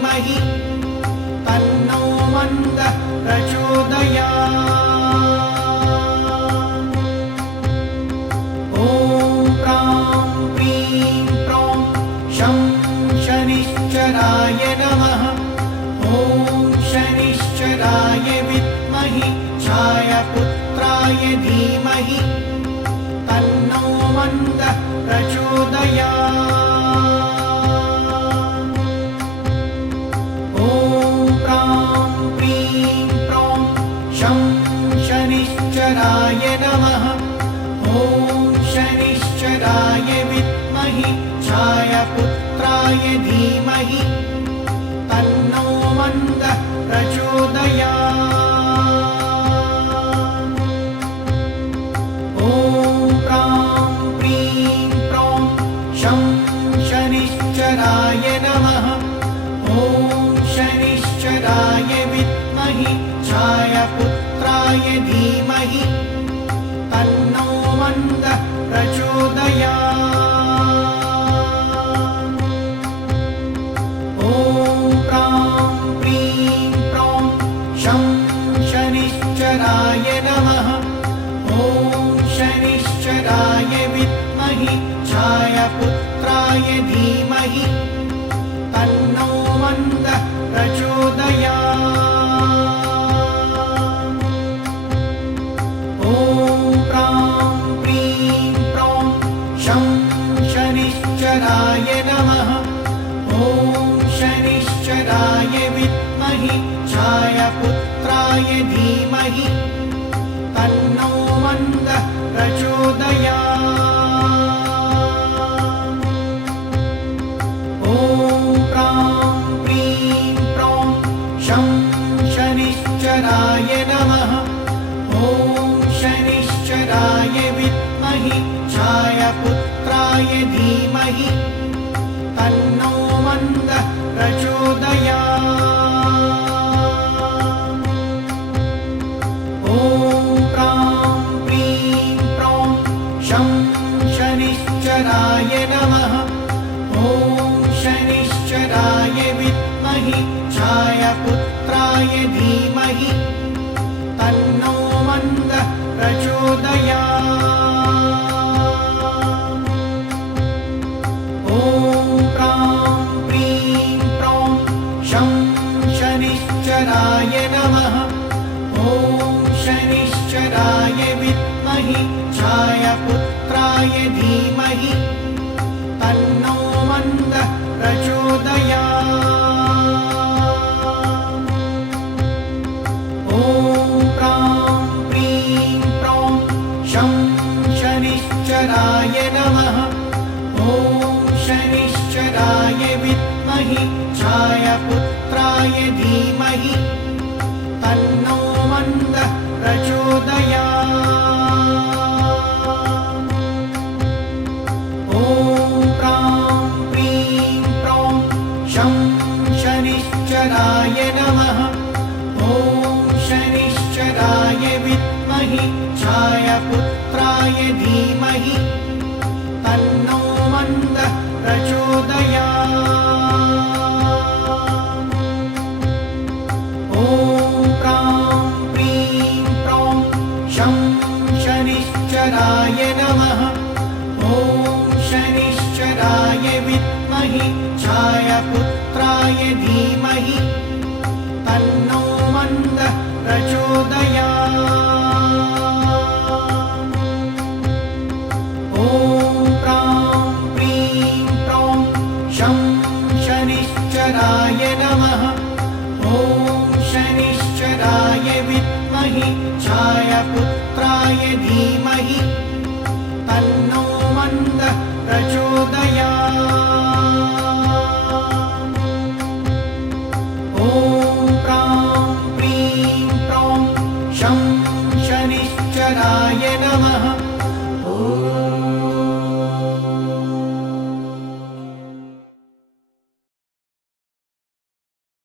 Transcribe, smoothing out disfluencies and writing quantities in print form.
धीमहि तन्नो मन्दः प्रचोदयात्। ॐ प्रां प्रीं प्रौं शं शनिश्चराय नमः। ॐ शनिश्चराय विद्महे छायापुत्राय धीमहि तन्नो मन्दः प्रचोदयात्। ॐ प्रां प्रीं प्रौं शं शनिश्चराय नमः। ॐ शनिश्चराय विद्महे छायापुत्राय धीमहि तन्नो मन्दः प्रचोदयात्। ॐ प्रां प्रीं प्रौं शं शनिश्चराय नमः। ॐ शनिश्चराय विद्महे छायापुत्राय धीमहि तन्नो मन्दः प्रचोदयात्। ॐ प्रां प्रीं प्रौं शं शनिश्चराय नमः। ॐ शनिश्चराय विद्महे छायापुत्राय धीमहि तन्नो मन्दः प्रचोदयात्। ॐ प्रां प्रीं प्रौं शं शनिश्चराय नमः। ॐ शनिश्चराय विद्महे छायापुत्राय धीमहि तन्नो मन्दः प्रचोदयात्। ॐ प्रां प्रीं प्रौं शं शनिश्चराय नमः। ॐ शनिश्चराय विद्महे छायापुत्राय धीमहि तन्नो मन्दः प्रचोदयात्। ॐ प्रां प्रीं प्रौं शं शनिश्चराय नमः। ॐ शनिश्चराय विद्महे छायापुत्राय धीमहि तन्नो मन्दः प्रचोदयात्। ॐ प्रां प्रीं प्रौं शं शनिश्चराय नमः। ॐ शनिश्चराय विद्महे छायापुत्राय धीमहि तन्नो मन्दः प्रचोदयात्। ॐ प्रां प्रीं प्रौं शं शनिश्चराय नमः। ॐ शनिश्चराय विद्महे छायापुत्राय धीमहि तन्नो मन्दः प्रचोदयात्। ॐ प्रां प्रीं प्रौं शं शनिश्चराय नमः। ॐ शनिश्चराय विद्महे छायापुत्राय धीमहि तन्नो मन्दः प्रचोदयात्। ॐ प्रां प्रीं प्रौं शं शनिश्चराय नमः। ॐ शनिश्चराय विद्महे छायापुत्राय धीमहि तन्नो मन्दः प्रचोदयात्। ॐ प्रां प्रीं प्रौं शं शनिश्चराय नमः। ॐ शनिश्चराय विद्महे छायापुत्राय धीमहि तन्नो मन्दः प्रचोदयात्। ॐ